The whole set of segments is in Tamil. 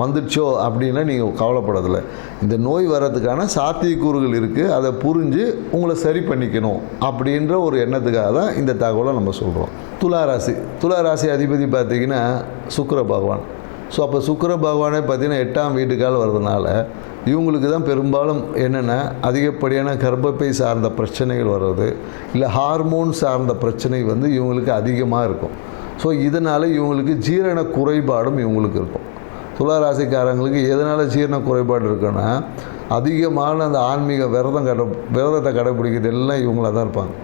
வந்துடுச்சோ அப்படின்னா நீங்கள் கவலைப்படதில்லை இந்த நோய் வர்றதுக்கான சாத்தியக்கூறுகள் இருக்குது அதை புரிஞ்சு உங்களை சரி பண்ணிக்கணும் அப்படின்ற ஒரு எண்ணத்துக்காக தான் இந்த தகவலை நம்ம சொல்கிறோம் துளாராசி துளாராசி அதிபதி பார்த்திங்கன்னா சுக்கர பகவான். ஸோ அப்போ சுக்கிர பகவானே பார்த்திங்கன்னா எட்டாம் வீட்டுக்கால் வர்றதுனால இவங்களுக்கு தான் பெரும்பாலும் என்னென்னா அதிகப்படியான கர்ப்பப்பை சார்ந்த பிரச்சனைகள் வர்றது இல்லை ஹார்மோன் சார்ந்த பிரச்சனை வந்து இவங்களுக்கு அதிகமாக இருக்கும். ஸோ இதனால் இவங்களுக்கு ஜீரண குறைபாடும் இவங்களுக்கு இருக்கும். துளாராசிக்காரங்களுக்கு எதனால் ஜீரண குறைபாடு இருக்குன்னா அதிகமான அந்த ஆன்மீக விரதம் கடை விரதத்தை கடைப்பிடிக்கிறது எல்லாம் இவங்களாக தான் இருப்பாங்க.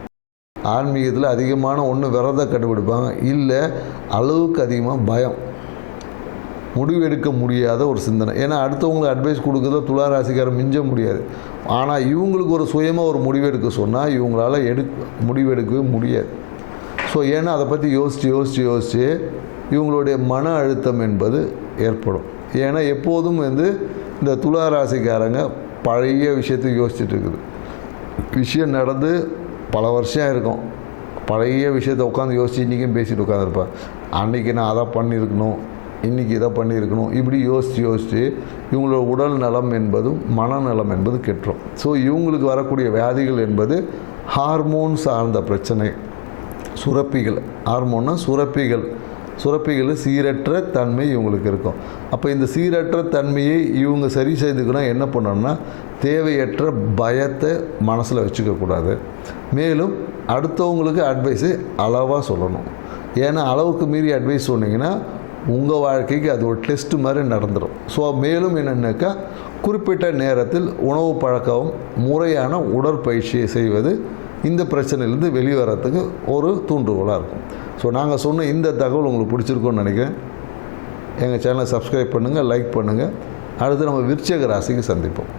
ஆன்மீகத்தில் அதிகமான ஒன்று விரதம் கடைப்பிடிப்பாங்க இல்லை அளவுக்கு அதிகமாக பயம். முடிவெடுக்க முடியாத ஒரு சிந்தனை. ஏன்னா அடுத்தவங்களுக்கு அட்வைஸ் கொடுக்குறத துளாராசிக்காரன் மிஞ்ச முடியாது. ஆனால் இவங்களுக்கு ஒரு சுயமாக ஒரு முடிவெடுக்க சொன்னால் இவங்களால எடு முடிவெடுக்கவே முடியாது. ஸோ ஏன்னா அதை பற்றி யோசித்து யோசித்து யோசித்து இவங்களுடைய மன அழுத்தம் என்பது ஏற்படும். ஏன்னா எப்போதும் வந்து இந்த துளாராசிக்காரங்க பழைய விஷயத்தை யோசிச்சுட்டு இருக்குது விஷயம் நடந்து பல வருஷம் இருக்கும். பழைய விஷயத்தை உட்காந்து யோசித்து இன்றைக்கும் பேசிட்டு உட்காந்துருப்பேன் அன்றைக்கி நான் அதை பண்ணியிருக்கணும் இன்றைக்கி இதை பண்ணியிருக்கணும் இப்படி யோசித்து யோசித்து இவங்களோட உடல் நலம் என்பதும் மனநலம் என்பது கெட்டுரும். ஸோ இவங்களுக்கு வரக்கூடிய வியாதிகள் என்பது ஹார்மோன் சார்ந்த பிரச்சனை. சுரப்பிகள். ஹார்மோன்னா சுரப்பிகள். சுரப்பிகளில் சீரற்ற தன்மை இவங்களுக்கு இருக்கும். அப்போ இந்த சீரற்ற தன்மையை இவங்க சரி செய்துக்கணும் என்ன பண்ணணும்னா தேவையற்ற பயத்தை மனசில் வச்சுக்கக்கூடாது மேலும் அடுத்தவங்களுக்கு அட்வைஸை அளவாக சொல்லணும். ஏன்னா அளவுக்கு மீறி அட்வைஸ் சொன்னீங்கன்னா உங்கள் வாழ்க்கைக்கு அது ஒரு டெஸ்ட் மாதிரி நடந்துடும் ஸோ மேலும் என்னென்னாக்கா குறிப்பிட்ட நேரத்தில் உணவு பழக்கம் முறையான உடற்பயிற்சியை செய்வது இந்த பிரச்சனையிலேருந்து வெளிவரத்துக்கு ஒரு தூண்டுகோலாக இருக்கும். ஸோ நாங்கள் சொன்ன இந்த தகவல் உங்களுக்கு பிடிச்சிருக்கோன்னு நினைக்கிறேன். எங்கள் சேனலை சப்ஸ்கிரைப் பண்ணுங்கள் லைக் பண்ணுங்கள் அடுத்து நம்ம விருச்சக ராசிக்கு சந்திப்போம்.